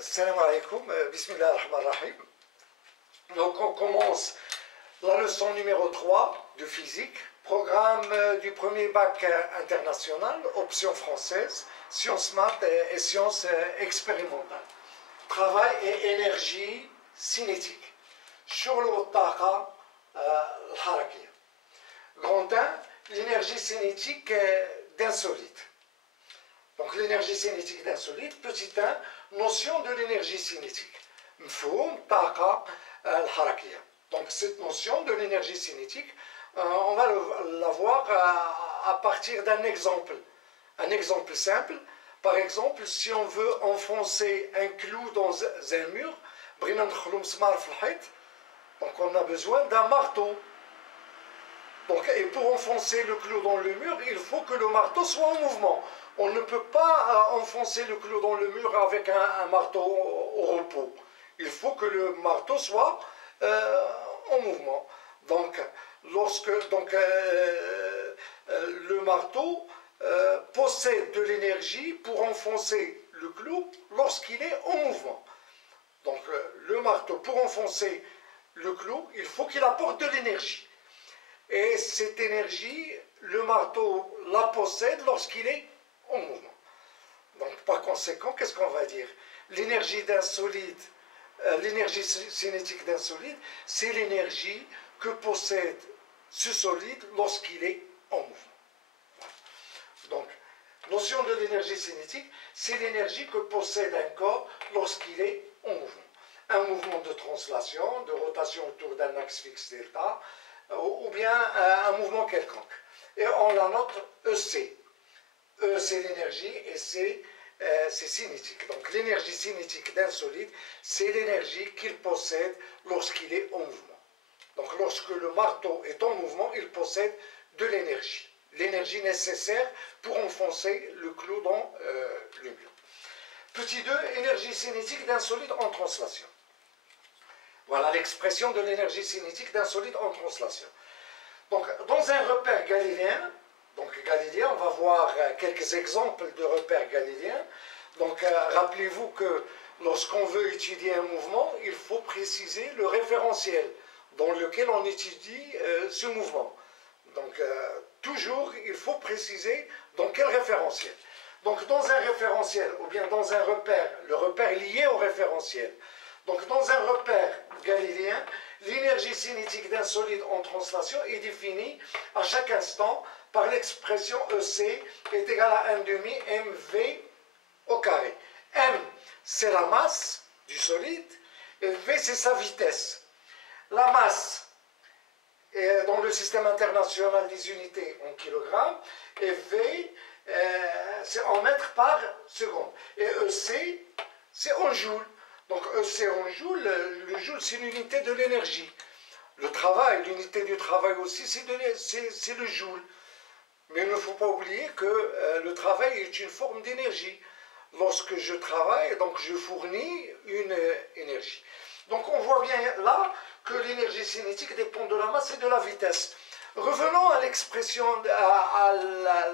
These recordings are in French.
Salam alaikum, bismillah ar-Rahman ar-Rahim. Donc on commence la leçon numéro 3 de physique, programme du premier bac international, option française, sciences maths et sciences expérimentales. Travail et énergie cinétique. Shurl al-taqa al-harakiya. Grand 1, l'énergie cinétique d'un solide. Donc l'énergie cinétique d'un solide, petit 1, notion de l'énergie cinétique. Mfoum, taqa, al-harakiya. Donc cette notion de l'énergie cinétique, on va la voir à partir d'un exemple. Un exemple simple, par exemple, si on veut enfoncer un clou dans un mur, donc on a besoin d'un marteau. Donc, et pour enfoncer le clou dans le mur, il faut que le marteau soit en mouvement. On ne peut pas enfoncer le clou dans le mur avec un marteau au repos. Il faut que le marteau soit en mouvement. Donc, le marteau possède de l'énergie pour enfoncer le clou lorsqu'il est en mouvement. Donc, le marteau, pour enfoncer le clou, il faut qu'il apporte de l'énergie. Et cette énergie, le marteau la possède lorsqu'il est en mouvement. Donc, par conséquent, qu'est-ce qu'on va dire? L'énergie d'un solide, l'énergie cinétique d'un solide, c'est l'énergie que possède ce solide lorsqu'il est en mouvement. Donc, notion de l'énergie cinétique, c'est l'énergie que possède un corps lorsqu'il est en mouvement. Un mouvement de translation, de rotation autour d'un axe fixe delta, ou bien un mouvement quelconque. Et on la note EC. E, c'est l'énergie et C, c'est cinétique. Donc l'énergie cinétique d'un solide, c'est l'énergie qu'il possède lorsqu'il est en mouvement. Donc lorsque le marteau est en mouvement, il possède de l'énergie. L'énergie nécessaire pour enfoncer le clou dans le mur. Petit 2, énergie cinétique d'un solide en translation. Voilà l'expression de l'énergie cinétique d'un solide en translation. Donc, dans un repère galiléen, on va voir quelques exemples de repères galiléens. Donc, rappelez-vous que lorsqu'on veut étudier un mouvement, il faut préciser le référentiel dans lequel on étudie ce mouvement. Donc, toujours, il faut préciser dans quel référentiel. Donc, dans un référentiel, ou bien dans un repère, le repère lié au référentiel. Donc, dans un repère galiléen, l'énergie cinétique d'un solide en translation est définie à chaque instant par l'expression EC est égale à 1 demi mv au carré. M, c'est la masse du solide, et V, c'est sa vitesse. La masse, dans le système international des unités en kilogrammes, et V, c'est en mètres par seconde. Et EC, c'est en joules. Donc EC en joules, le joule c'est l'unité de l'énergie. Le travail, l'unité du travail aussi, c'est le joule. Mais il ne faut pas oublier que le travail est une forme d'énergie. Lorsque je travaille, donc je fournis une énergie. Donc on voit bien là que l'énergie cinétique dépend de la masse et de la vitesse. Revenons à l'expression, à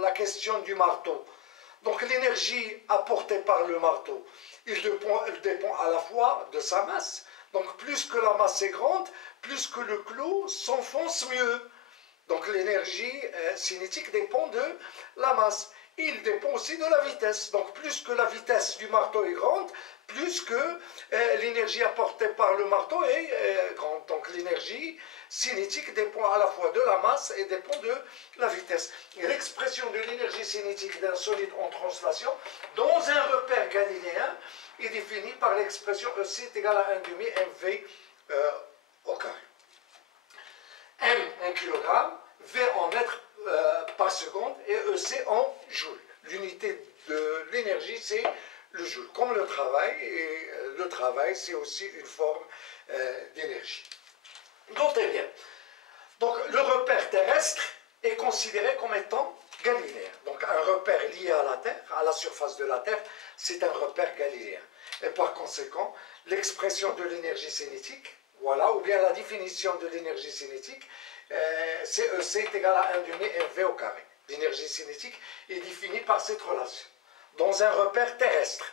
la question du marteau. Donc l'énergie apportée par le marteau, il dépend à la fois de sa masse. Donc plus que la masse est grande, plus que le clou s'enfonce mieux. Donc l'énergie cinétique dépend de la masse. Il dépend aussi de la vitesse. Donc plus que la vitesse du marteau est grande, plus que l'énergie apportée par le marteau est grande. Donc l'énergie cinétique dépend à la fois de la masse et dépend de la vitesse. Et l'expression de l'énergie cinétique d'un solide en translation dans un repère galiléen est définie par l'expression EC est égal à 1 demi mv au carré. M en kilogramme, V en mètres par seconde et EC en joule. L'unité de l'énergie, c'est le joule, comme le travail, et le travail, c'est aussi une forme d'énergie. Notez bien. Donc, le repère terrestre est considéré comme étant galiléen. Donc, un repère lié à la Terre, à la surface de la Terre, c'est un repère galiléen. Et par conséquent, l'expression de l'énergie cinétique, voilà, ou bien la définition de l'énergie cinétique, CEC est égal à 1 demi mv au carré. L'énergie cinétique est définie par cette relation, dans un repère terrestre.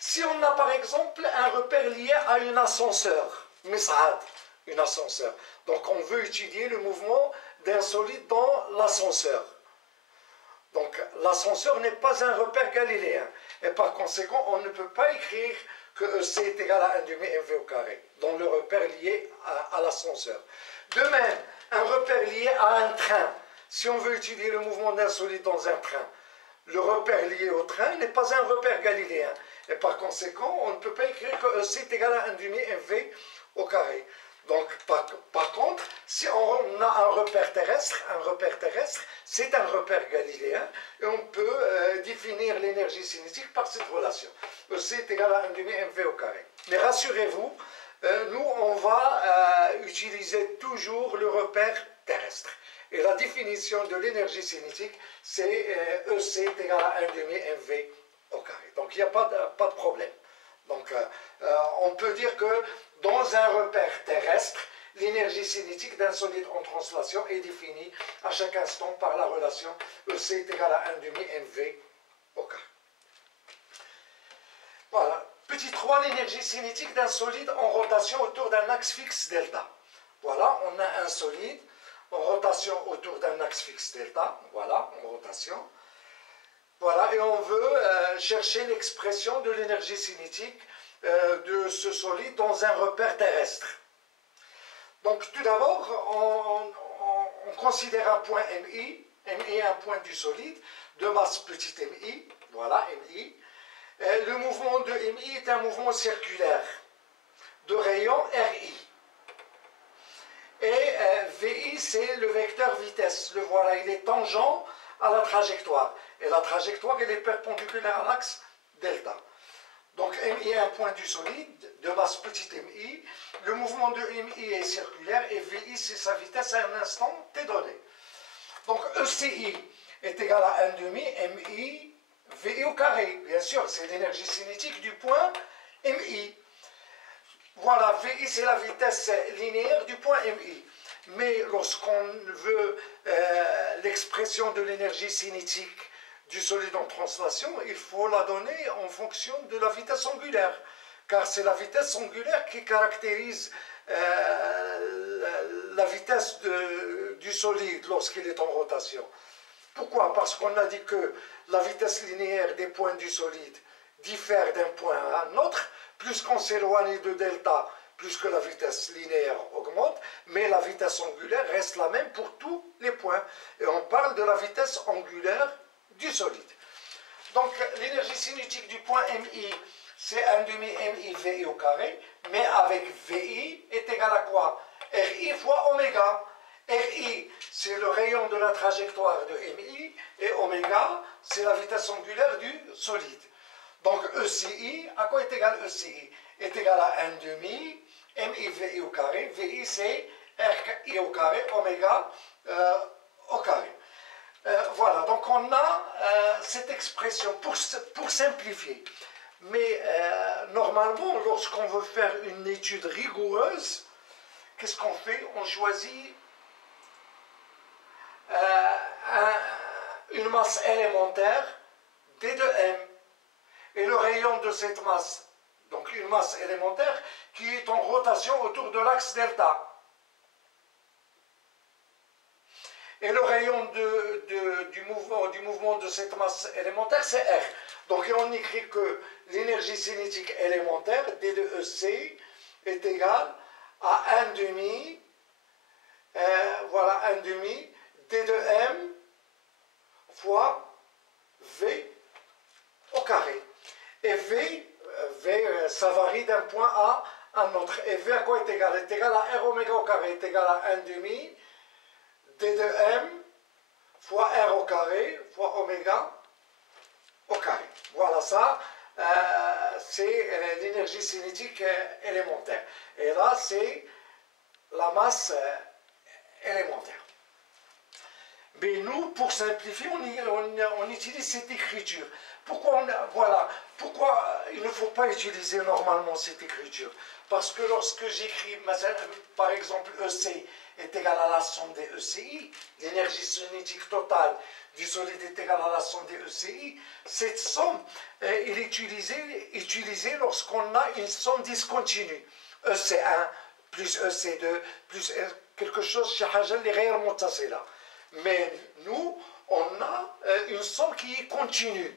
Si on a par exemple un repère lié à un ascenseur, mis'ad, un ascenseur, donc on veut étudier le mouvement d'un solide dans l'ascenseur. Donc l'ascenseur n'est pas un repère galiléen, et par conséquent on ne peut pas écrire que EC est égal à 1 demi mv au carré, dans le repère lié à l'ascenseur. De même, un repère lié à un train, si on veut étudier le mouvement d'un solide dans un train, le repère lié au train n'est pas un repère galiléen, et par conséquent on ne peut pas écrire que EC est égal à 1 demi mv au carré. Donc, par contre, si on a un repère terrestre, c'est un repère galiléen, et on peut définir l'énergie cinétique par cette relation. EC est égal à 1 demi mv au carré. Mais rassurez-vous, nous, on va utiliser toujours le repère terrestre. Et la définition de l'énergie cinétique, c'est EC est égal à 1 demi mv au carré. Donc, il n'y a pas de problème. Donc, on peut dire que dans un repère terrestre, l'énergie cinétique d'un solide en translation est définie à chaque instant par la relation EC est égal à 1 demi mv au carré. Voilà. Petit 3, l'énergie cinétique d'un solide en rotation autour d'un axe fixe delta. Voilà, on a un solide en rotation autour d'un axe fixe delta. Voilà, en rotation. Voilà, et on veut chercher l'expression de l'énergie cinétique de ce solide dans un repère terrestre. Donc tout d'abord, on considère un point MI. MI est un point du solide de masse petite MI. Voilà, MI. Le mouvement de MI est un mouvement circulaire de rayon RI. Et VI, c'est le vecteur vitesse. Le voilà, il est tangent à la trajectoire. Et la trajectoire, elle est perpendiculaire à l'axe delta. Donc MI est un point du solide de masse petite MI. Le mouvement de MI est circulaire et VI, c'est sa vitesse à un instant t donné. Donc ECI est égal à 1 demi MI VI au carré. Bien sûr, c'est l'énergie cinétique du point MI. Voilà, VI, c'est la vitesse linéaire du point MI. Mais lorsqu'on veut l'expression de l'énergie cinétique du solide en translation, il faut la donner en fonction de la vitesse angulaire. Car c'est la vitesse angulaire qui caractérise la vitesse du solide lorsqu'il est en rotation. Pourquoi? Parce qu'on a dit que la vitesse linéaire des points du solide diffère d'un point à un autre. Plus qu'on s'éloigne de delta, plus que la vitesse linéaire augmente, mais la vitesse angulaire reste la même pour tous les points. Et on parle de la vitesse angulaire du solide. Donc l'énergie cinétique du point MI, c'est 1 demi MI VI au carré, mais avec VI est égal à quoi? RI fois oméga. RI, c'est le rayon de la trajectoire de MI, et oméga, c'est la vitesse angulaire du solide. Donc ECI, à quoi est égal ECI? Est égal à 1 demi MI VI au carré. VI, c'est RI au carré, oméga au carré. Voilà, donc on a cette expression pour simplifier. Mais normalement, lorsqu'on veut faire une étude rigoureuse, qu'est-ce qu'on fait? On choisit une masse élémentaire D de M. Et le rayon de cette masse, donc une masse élémentaire, qui est en rotation autour de l'axe delta. Et le rayon du mouvement de cette masse élémentaire, c'est R. Donc on écrit que l'énergie cinétique élémentaire, D de EC, est égale à 1 demi, voilà, 1 demi, D de M fois V au carré. Et V, ça varie d'un point à un autre. Et V à quoi est égal? Est égal à R oméga au carré, est égal à 1 demi D de M fois R au carré fois oméga au carré. Voilà ça, c'est l'énergie cinétique élémentaire. Et là, c'est la masse élémentaire. Mais nous, pour simplifier, on utilise cette écriture. Pourquoi, voilà, pourquoi il ne faut pas utiliser normalement cette écriture? Parce que lorsque j'écris, par exemple, EC est égal à la somme des ECI, l'énergie cinétique totale du solide est égale à la somme des ECI, cette somme est utilisée lorsqu'on a une somme discontinue. EC1 plus EC2 plus quelque chose chez Hajal est réellement tassé là. Mais nous, on a une somme qui est continue.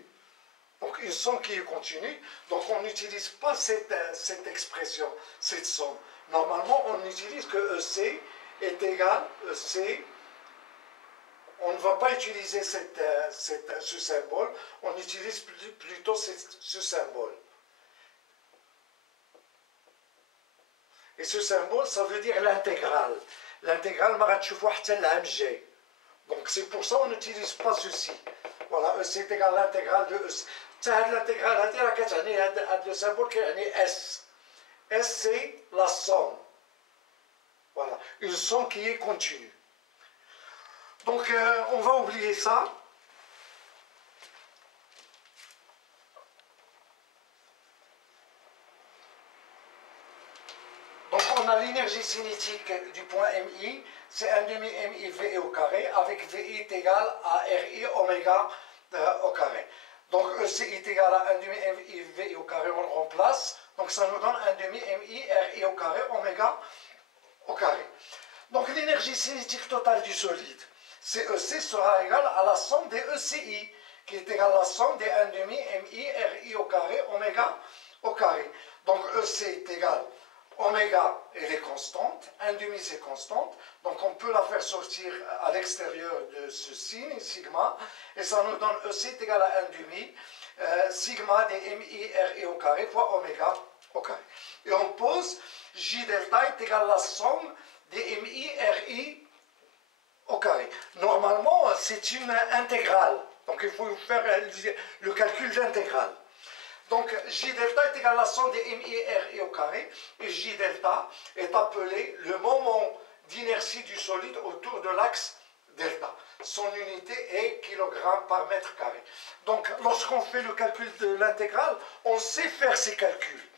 Donc une somme qui est continue, donc on n'utilise pas cette expression, cette somme. Normalement, on utilise que EC est égal, EC, on ne va pas utiliser ce symbole, on utilise plutôt ce symbole. Et ce symbole, ça veut dire l'intégrale. L'intégrale, donc c'est pour ça qu'on n'utilise pas ceci. Voilà, EC est égal à l'intégrale de EC. L'intégrale, le symbole qui est S. S, c'est la somme. Voilà, une somme qui est continue. Donc, on va oublier ça. Donc, on a l'énergie cinétique du point MI, c'est 1 demi MI VE au carré, avec VI est égal à RI oméga au carré. Donc, EC est égal à 1 demi MI VI au carré, on le remplace. Donc, ça nous donne 1 demi MI RI au carré, oméga au carré. Donc, l'énergie cinétique totale du solide, CEC sera égale à la somme des ECI, qui est égale à la somme des 1 demi MI RI au carré, oméga au carré. Donc, EC est égal oméga, elle est constante, 1 demi c'est constante, donc on peut la faire sortir à l'extérieur de ce signe, sigma, et ça nous donne EC est égal à 1 demi, sigma des MI RI au carré fois oméga au carré. Et on pose J delta est égal à la somme des MI RI au carré. Normalement, c'est une intégrale, donc il faut faire le calcul d'intégrale. Donc, J delta est égal à la somme des MI RI au carré, et J delta est appelé le moment d'inertie du solide autour de l'axe delta. Son unité est kilogramme par mètre carré. Donc, lorsqu'on fait le calcul de l'intégrale, on sait faire ces calculs.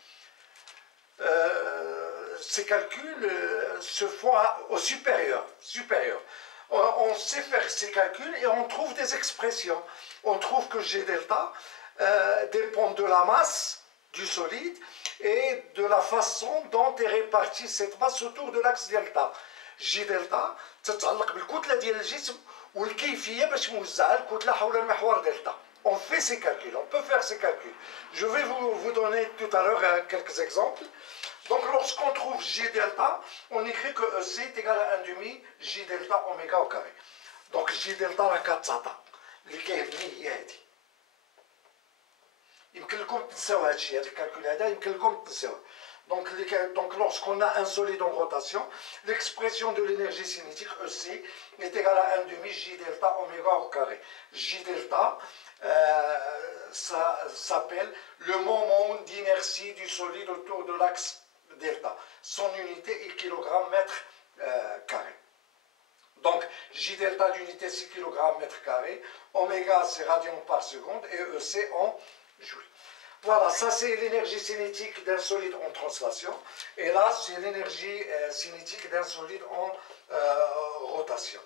Ces calculs se font au supérieur. On sait faire ces calculs et on trouve des expressions. On trouve que G delta dépend de la masse du solide et de la façon dont est répartie cette masse autour de l'axe delta. J delta تتعلق بالكتلة ديال الجسم والكيفية باش موزعة الكتلة حول المحور دلتا. On fait ces calculs, on peut faire ces calculs. Je vais vous donner tout à l'heure quelques exemples. Donc lorsqu'on trouve J delta, on écrit que EC est égal à 1 demi J delta oméga au carré. Donc J delta راه كتعطى اللي كيهمني هي هذه. يمكن لكم تنساو هذا الشيء، هذا الكالكول هذا يمكن لكم تنساوه. Donc lorsqu'on a un solide en rotation, l'expression de l'énergie cinétique EC est égale à 1 demi J delta oméga au carré. J delta, ça s'appelle le moment d'inertie du solide autour de l'axe delta. Son unité est kilogramme mètre carré. Donc J delta d'unité c'est kilogramme mètre carré, oméga c'est radian par seconde et EC en joules. Voilà, ça c'est l'énergie cinétique d'un solide en translation. Et là, c'est l'énergie cinétique d'un solide en rotation.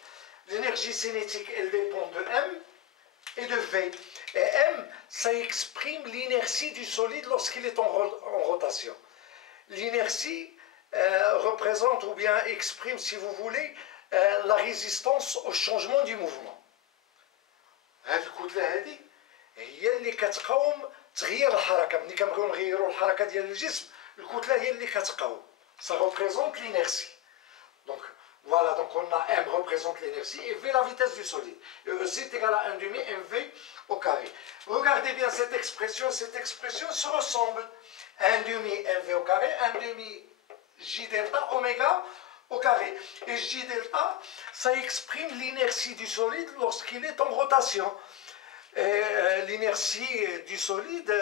L'énergie cinétique, elle dépend de M et de V. Et M, ça exprime l'inertie du solide lorsqu'il est en rotation. L'inertie représente ou bien exprime, si vous voulez, la résistance au changement du mouvement. هذه الكتلة هذه هي اللي كتقاوم تغيير الحركه. ملي كنبغيو نغيروا الحركه ديال الجسم الكتله هي اللي كتقاوم. Ça représente l'inertie. Donc voilà, donc on a M représente l'inertie et V la vitesse du solide. Et EC est égal à 1 demi mv au carré. Regardez bien cette expression se ressemble. 1 demi mv au carré, 1 demi J delta oméga au carré. Et J delta, ça exprime l'inertie du solide lorsqu'il est en rotation. L'inertie du solide,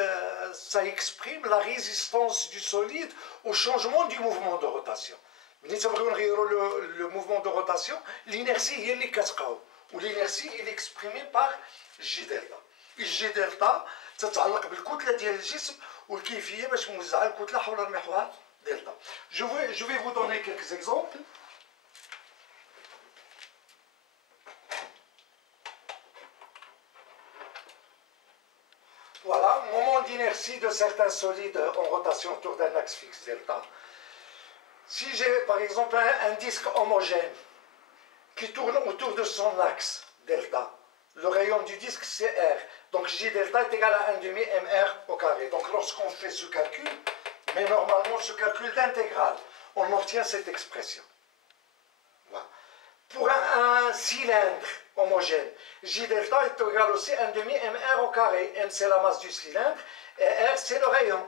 ça exprime la résistance du solide au changement du mouvement de rotation. Le mouvement de rotation, l'inertie est اللي كتقاوم و الانرسي est exprimée par J دلتا. الجي دلتا تتعلق بالكتله ديال الجسم والكيفيه باش موزعه الكتله حول المحور دلتا. Je vais vous donner quelques exemples. Voilà, moment d'inertie de certains solides en rotation autour d'un axe fixe delta. Si j'ai par exemple un disque homogène qui tourne autour de son axe delta, le rayon du disque c'est R. Donc J delta est égal à 1 demi mR au carré. Donc lorsqu'on fait ce calcul, mais normalement ce calcul d'intégrale, on obtient cette expression. Voilà. Pour un cylindre homogène, J delta est égal aussi à 1 demi mR au carré. M c'est la masse du cylindre et R c'est le rayon.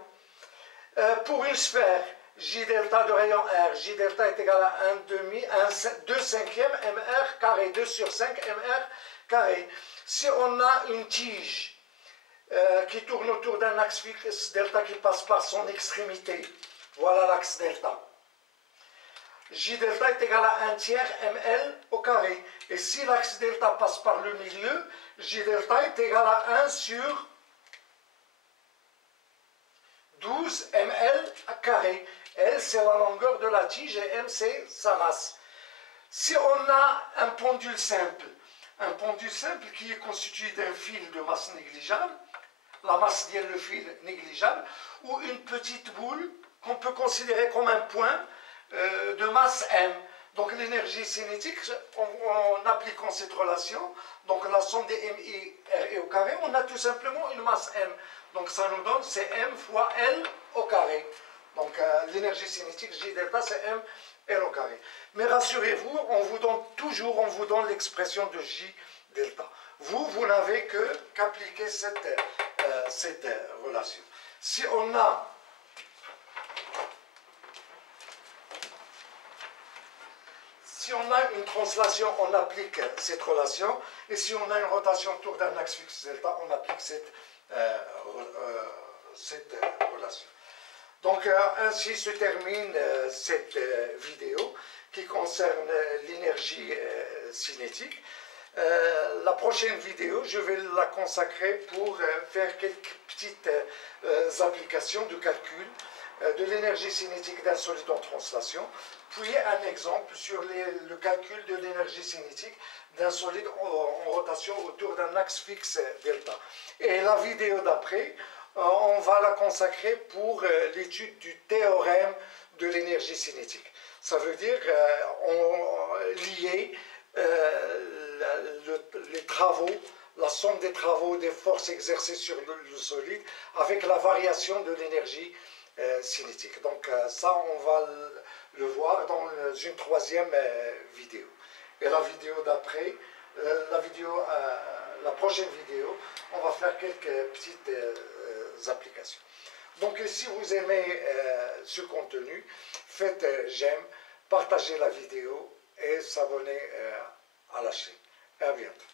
Pour une sphère, J delta de rayon R, J delta est égal à 2 cinquièmes mR carré, 2 sur 5 mR carré. Si on a une tige qui tourne autour d'un axe fixe delta qui passe par son extrémité, voilà l'axe delta. J delta est égal à 1 tiers mL au carré. Et si l'axe delta passe par le milieu, J delta est égal à 1 sur 12 mL carré. L c'est la longueur de la tige et M c'est sa masse. Si on a un pendule simple qui est constitué d'un fil de masse négligeable, la masse de le fil négligeable, ou une petite boule qu'on peut considérer comme un point de masse M. Donc l'énergie cinétique, en appliquant cette relation, donc la somme des MI RE au carré, on a tout simplement une masse M. Donc ça nous donne c'est M fois L au carré. Donc l'énergie cinétique J delta c'est M L au carré. Mais rassurez-vous, on vous donne l'expression de J delta. Vous n'avez qu'appliquer cette relation. Si on a une translation, on applique cette relation. Et si on a une rotation autour d'un axe fixe delta, on applique cette relation. Donc ainsi se termine cette vidéo qui concerne l'énergie cinétique. La prochaine vidéo, je vais la consacrer pour faire quelques petites applications de calcul de l'énergie cinétique d'un solide en translation, puis un exemple sur le calcul de l'énergie cinétique d'un solide en rotation autour d'un axe fixe delta. Et la vidéo d'après, on va la consacrer pour l'étude du théorème de l'énergie cinétique. Ça veut dire lier les travaux, la somme des travaux, des forces exercées sur le solide avec la variation de l'énergie cinétique. Donc ça, on va le voir dans une troisième vidéo. Et la vidéo d'après, la prochaine vidéo, on va faire quelques petites applications. Donc si vous aimez ce contenu, faites j'aime, partagez la vidéo et s'abonnez à la chaîne. À bientôt.